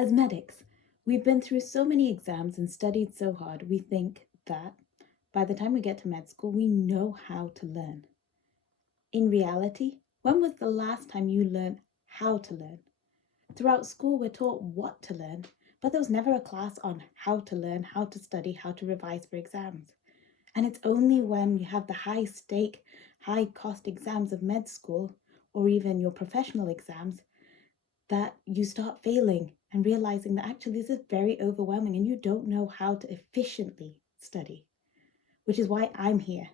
As medics, we've been through so many exams and studied so hard, we think that by the time we get to med school, we know how to learn. In reality, when was the last time you learned how to learn? Throughout school, we're taught what to learn, but there was never a class on how to learn, how to study, how to revise for exams. And it's only when you have the high stake, high cost exams of med school, or even your professional exams, that you start failing and realizing that actually this is very overwhelming and you don't know how to efficiently study, which is why I'm here.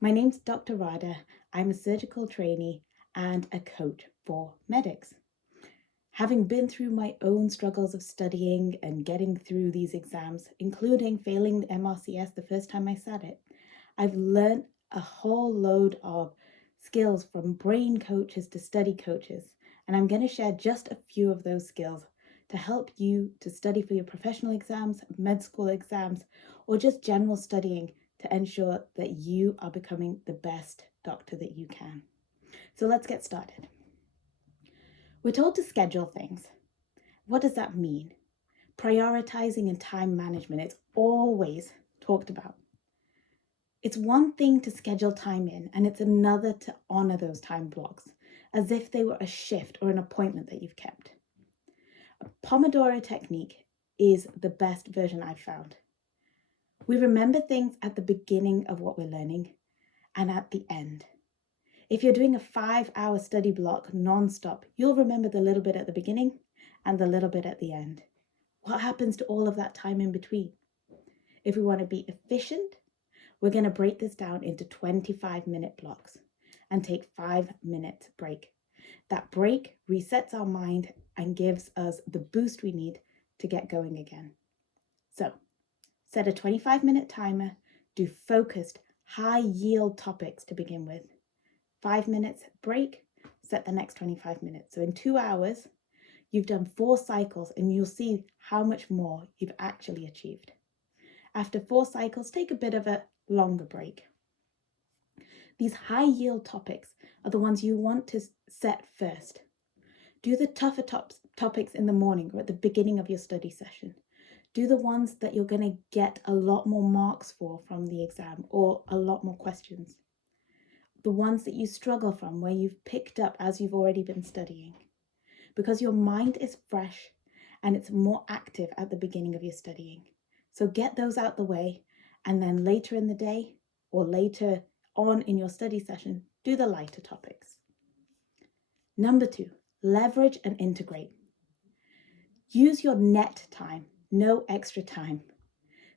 My name's Dr. Rada. I'm a surgical trainee and a coach for medics. Having been through my own struggles of studying and getting through these exams, including failing the MRCS the first time I sat it, I've learned a whole load of skills from brain coaches to study coaches. And I'm going to share just a few of those skills to help you to study for your professional exams, med school exams, or just general studying to ensure that you are becoming the best doctor that you can. So let's get started. We're told to schedule things. What does that mean? Prioritizing and time management, it's always talked about. It's one thing to schedule time in, and it's another to honor those time blocks as if they were a shift or an appointment that you've kept. A Pomodoro technique is the best version I've found. We remember things at the beginning of what we're learning and at the end. If you're doing a 5-hour study block non-stop, you'll remember the little bit at the beginning and the little bit at the end. What happens to all of that time in between? If we want to be efficient, we're going to break this down into 25-minute blocks and take 5 minutes break. That break resets our mind and gives us the boost we need to get going again. So, set a 25-minute timer, do focused, high-yield topics to begin with. 5 minutes break, set the next 25 minutes. So in 2 hours, you've done 4 cycles and you'll see how much more you've actually achieved. After 4 cycles, take a bit of a longer break. These high-yield topics are the ones you want to set first. Do the tougher topics in the morning or at the beginning of your study session. Do the ones that you're going to get a lot more marks for from the exam or a lot more questions. The ones that you struggle from, where you've picked up as you've already been studying. Because your mind is fresh and it's more active at the beginning of your studying. So get those out the way, and then later in the day or later on in your study session, do the lighter topics. Number 2, leverage and integrate. Use your net time, no extra time.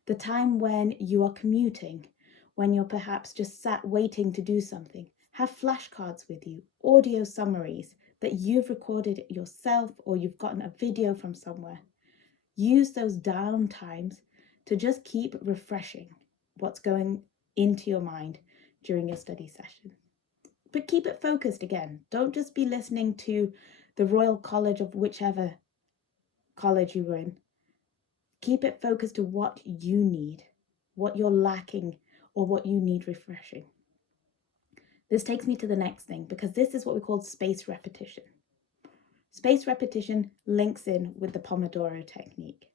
The time when you are commuting, when you're perhaps just sat waiting to do something. Have flashcards with you, audio summaries that you've recorded yourself or you've gotten a video from somewhere. Use those down times to just keep refreshing what's going into your mind during your study session. But keep it focused again. Don't just be listening to the Royal College of whichever college you were in. Keep it focused to what you need, what you're lacking, or what you need refreshing. This takes me to the next thing, because this is what we call space repetition. Space repetition links in with the Pomodoro technique.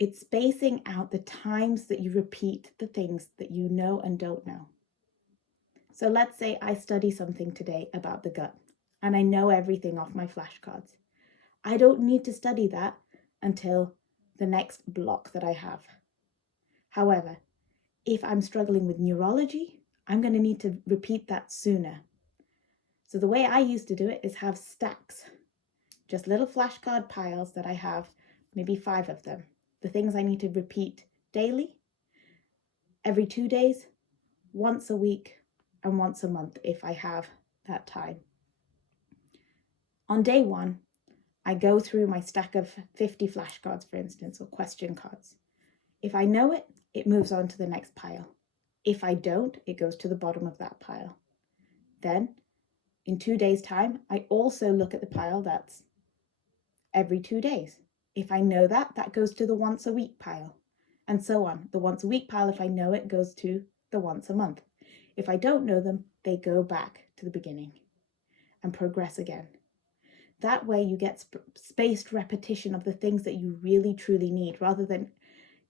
It's spacing out the times that you repeat the things that you know and don't know. So let's say I study something today about the gut, and I know everything off my flashcards. I don't need to study that until the next block that I have. However, if I'm struggling with neurology, I'm going to need to repeat that sooner. So the way I used to do it is have stacks, just little flashcard piles that I have, maybe 5 of them. The things I need to repeat daily, every 2 days, once a week, and once a month if I have that time. On day 1, I go through my stack of 50 flashcards, for instance, or question cards. If I know it, it moves on to the next pile. If I don't, it goes to the bottom of that pile. Then, in 2 days' time, I also look at the pile that's every 2 days. If I know that, that goes to the once a week pile, and so on. The once a week pile, if I know it, goes to the once a month. If I don't know them, they go back to the beginning and progress again. That way you get spaced repetition of the things that you really truly need, rather than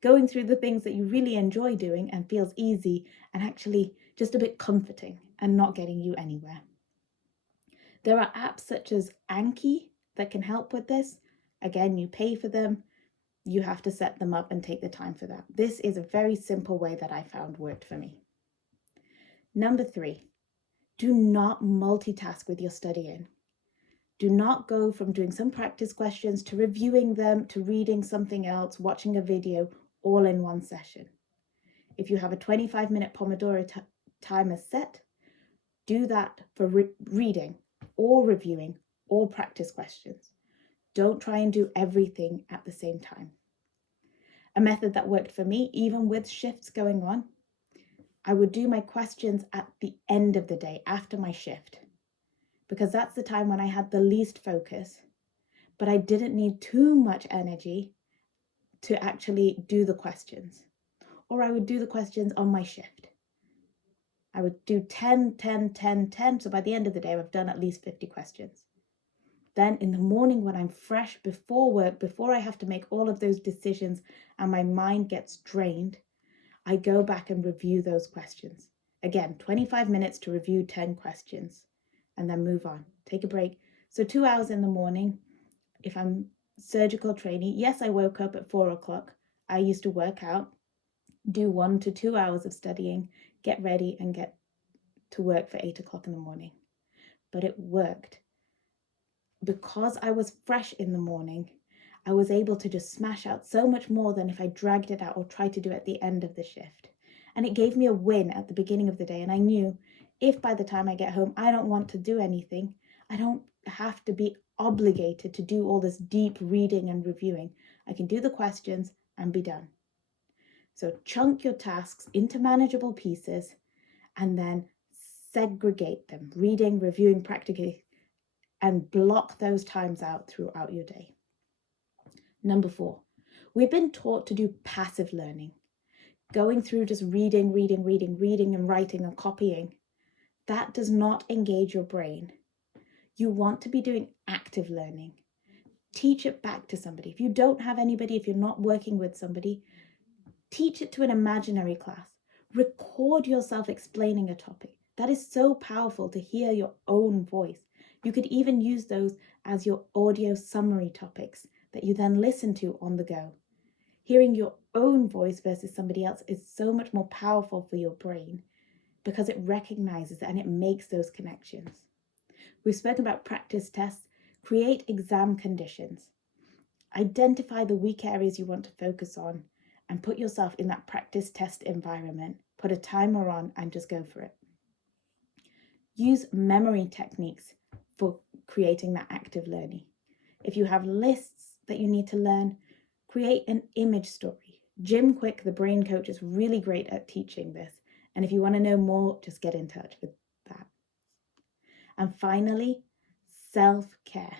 going through the things that you really enjoy doing and feels easy and actually just a bit comforting and not getting you anywhere. There are apps such as Anki that can help with this. Again, you pay for them. You have to set them up and take the time for that. This is a very simple way that I found worked for me. Number 3, do not multitask with your studying. Do not go from doing some practice questions to reviewing them to reading something else, watching a video, all in one session. If you have a 25-minute Pomodoro timer set, do that for reading or reviewing or practice questions. Don't try and do everything at the same time. A method that worked for me, even with shifts going on, I would do my questions at the end of the day after my shift, because that's the time when I had the least focus, but I didn't need too much energy to actually do the questions. Or I would do the questions on my shift. I would do 10, 10, 10, 10. So by the end of the day, I've done at least 50 questions. Then in the morning when I'm fresh before work, before I have to make all of those decisions and my mind gets drained, I go back and review those questions. Again, 25 minutes to review 10 questions and then move on. Take a break. So 2 hours in the morning. If I'm surgical trainee, yes, I woke up at 4 o'clock. I used to work out, do 1 to 2 hours of studying, get ready and get to work for 8 o'clock in the morning. But it worked. Because I was fresh in the morning, I was able to just smash out so much more than if I dragged it out or tried to do it at the end of the shift. And it gave me a win at the beginning of the day. And I knew if by the time I get home, I don't want to do anything, I don't have to be obligated to do all this deep reading and reviewing. I can do the questions and be done. So chunk your tasks into manageable pieces and then segregate them, reading, reviewing, practically, and block those times out throughout your day. Number 4, we've been taught to do passive learning, going through just reading and writing and copying. That does not engage your brain. You want to be doing active learning. Teach it back to somebody. If you don't have anybody, if you're not working with somebody, teach it to an imaginary class. Record yourself explaining a topic. That is so powerful to hear your own voice. You could even use those as your audio summary topics that you then listen to on the go. Hearing your own voice versus somebody else is so much more powerful for your brain because it recognizes and it makes those connections. We've spoken about practice tests. Create exam conditions. Identify the weak areas you want to focus on and put yourself in that practice test environment. Put a timer on and just go for it. Use memory techniques for creating that active learning. If you have lists that you need to learn, create an image story. Jim Quick, the brain coach, is really great at teaching this. And if you want to know more, just get in touch with that. And finally, self-care.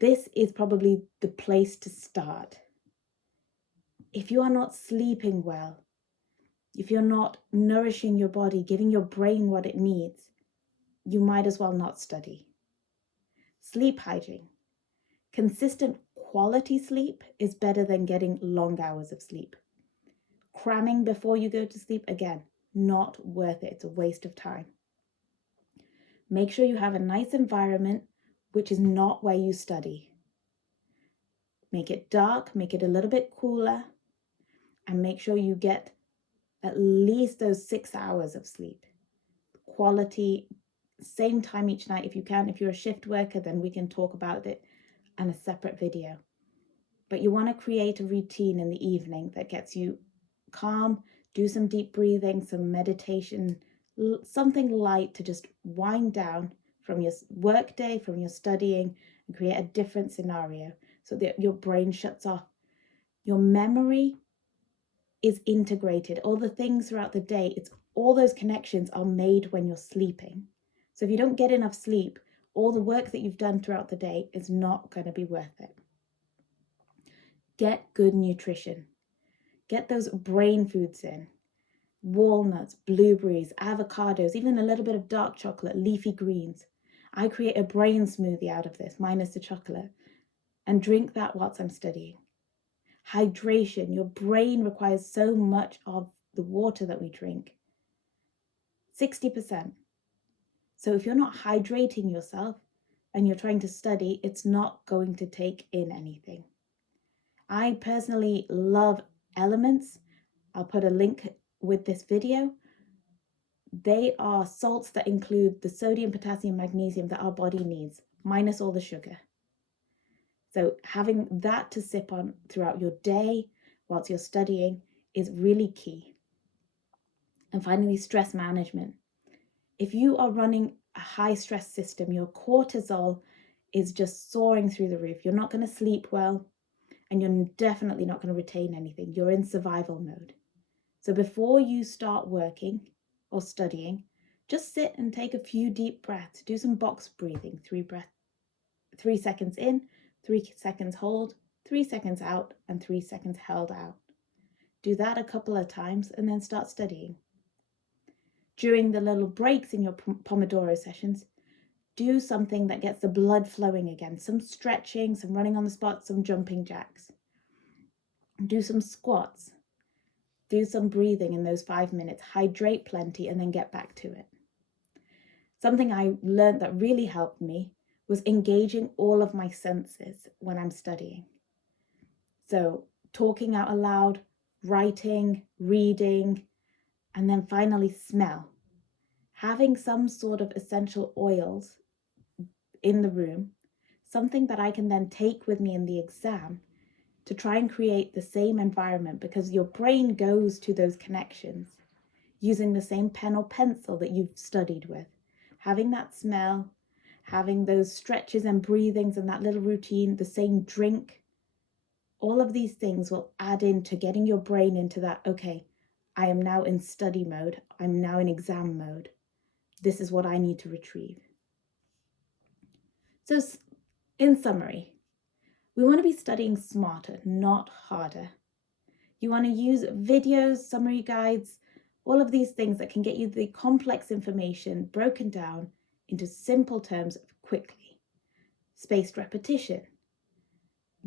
This is probably the place to start. If you are not sleeping well, if you're not nourishing your body, giving your brain what it needs, you might as well not study. Sleep hygiene. Consistent quality sleep is better than getting long hours of sleep. Cramming before you go to sleep, again, not worth it. It's a waste of time. Make sure you have a nice environment, which is not where you study. Make it dark, make it a little bit cooler, and make sure you get at least those 6 hours of sleep. Quality, same time each night if you can. If you're a shift worker, then we can talk about it in a separate video. But you want to create a routine in the evening that gets you calm, do some deep breathing, some meditation, something light to just wind down from your work day, from your studying, and create a different scenario so that your brain shuts off. Your memory is integrated. All the things throughout the day, all those connections are made when you're sleeping. So if you don't get enough sleep, all the work that you've done throughout the day is not going to be worth it. Get good nutrition. Get those brain foods in. Walnuts, blueberries, avocados, even a little bit of dark chocolate, leafy greens. I create a brain smoothie out of this, minus the chocolate, and drink that whilst I'm studying. Hydration. Your brain requires so much of the water that we drink. 60%. So if you're not hydrating yourself and you're trying to study, it's not going to take in anything. I personally love Elements. I'll put a link with this video. They are salts that include the sodium, potassium, magnesium that our body needs, minus all the sugar. So having that to sip on throughout your day whilst you're studying is really key. And finally, stress management. If you are running a high stress system, your cortisol is just soaring through the roof. You're not going to sleep well, and you're definitely not going to retain anything. You're in survival mode. So before you start working or studying, just sit and take a few deep breaths. Do some box breathing. 3 seconds in, 3 seconds hold, 3 seconds out, and 3 seconds held out. Do that a couple of times and then start studying. During the little breaks in your Pomodoro sessions, do something that gets the blood flowing again. Some stretching, some running on the spot, some jumping jacks. Do some squats. Do some breathing in those 5 minutes. Hydrate plenty and then get back to it. Something I learned that really helped me was engaging all of my senses when I'm studying. So talking out aloud, writing, reading, and then finally smell. Having some sort of essential oils in the room, something that I can then take with me in the exam to try and create the same environment, because your brain goes to those connections using the same pen or pencil that you've studied with. Having that smell, having those stretches and breathings and that little routine, the same drink, all of these things will add into getting your brain into that, okay, I am now in study mode, I'm now in exam mode. This is what I need to retrieve. So in summary, we want to be studying smarter, not harder. You want to use videos, summary guides, all of these things that can get you the complex information broken down into simple terms quickly. Spaced repetition,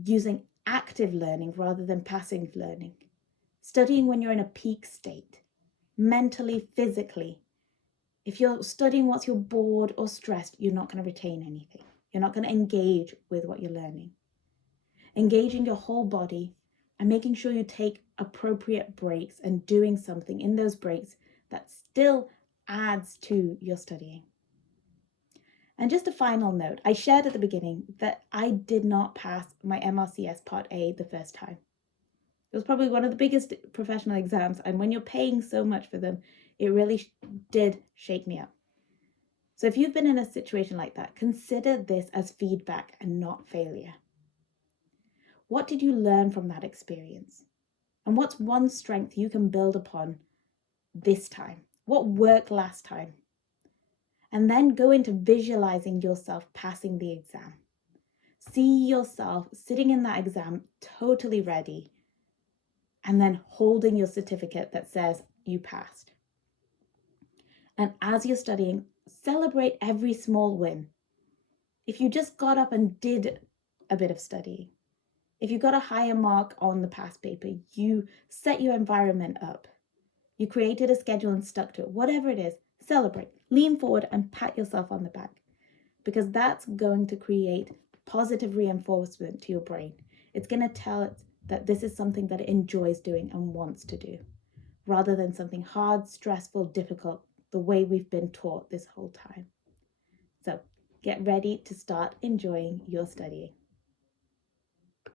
using active learning rather than passive learning, studying when you're in a peak state, mentally, physically. If you're studying whilst you're bored or stressed, you're not going to retain anything. You're not going to engage with what you're learning. Engaging your whole body and making sure you take appropriate breaks and doing something in those breaks that still adds to your studying. And just a final note, I shared at the beginning that I did not pass my MRCS Part A the first time. It was probably one of the biggest professional exams, and when you're paying so much for them, it really did shake me up. So if you've been in a situation like that, consider this as feedback and not failure. What did you learn from that experience? And what's one strength you can build upon this time? What worked last time? And then go into visualizing yourself passing the exam. See yourself sitting in that exam totally ready, and then holding your certificate that says you passed. And as you're studying, celebrate every small win. If you just got up and did a bit of studying, if you got a higher mark on the past paper, you set your environment up, you created a schedule and stuck to it, whatever it is, celebrate, lean forward and pat yourself on the back, because that's going to create positive reinforcement to your brain. It's going to tell it that this is something that it enjoys doing and wants to do, rather than something hard, stressful, difficult, the way we've been taught this whole time. So get ready to start enjoying your studying.